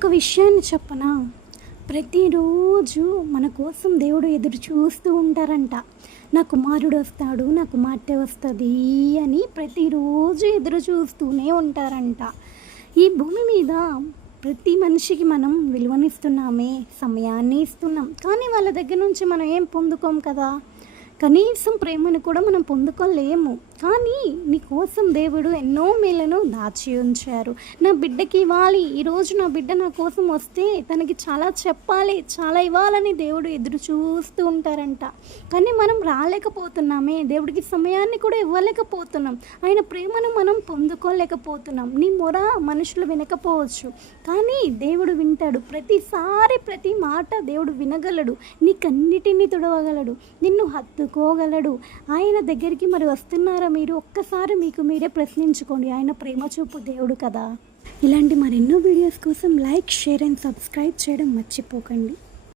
ఒక విషయాన్ని చెప్పనా, ప్రతిరోజు మన కోసం దేవుడు ఎదురు చూస్తూ ఉంటారంట. నా కుమారుడు వస్తాడు, నా కుమార్తె వస్తుంది అని ప్రతిరోజు ఎదురు చూస్తూనే ఉంటారంట. ఈ భూమి మీద ప్రతి మనిషికి మనం విలువనిస్తున్నామే, సమయాన్ని ఇస్తున్నాం, కానీ వాళ్ళ దగ్గర నుంచి మనం ఏం పొందుకోం కదా. కనీసం ప్రేమను కూడా మనం పొందుకోలేము. కానీ నీ కోసం దేవుడు ఎన్నో మేలను దాచి ఉంచారు. నా బిడ్డకి ఇవ్వాలి, ఈరోజు నా బిడ్డ నా కోసం వస్తే తనకి చాలా చెప్పాలి, చాలా ఇవ్వాలని దేవుడు ఎదురు చూస్తూ ఉంటారంట. కానీ మనం రాలేకపోతున్నామే, దేవుడికి సమయాన్ని కూడా ఇవ్వలేకపోతున్నాం, ఆయన ప్రేమను మనం పొందుకోలేకపోతున్నాం. నీ మొర మనుషులు వినకపోవచ్చు, కానీ దేవుడు వింటాడు. ప్రతిసారి ప్రతి మాట దేవుడు వినగలడు, నీకన్నిటినీ తుడవగలడు, నిన్ను హత్తుకోగలడు. ఆయన దగ్గరికి మరి వస్తున్నారా మీరు? ఒక్కసారి మీకు మీరే ప్రశ్నించుకోండి. ఆయన ప్రేమ చూపు దేవుడు కదా. ఇలాంటి మరెన్నో వీడియోస్ కోసం లైక్, షేర్ అండ్ సబ్స్క్రైబ్ చేయడం మర్చిపోకండి.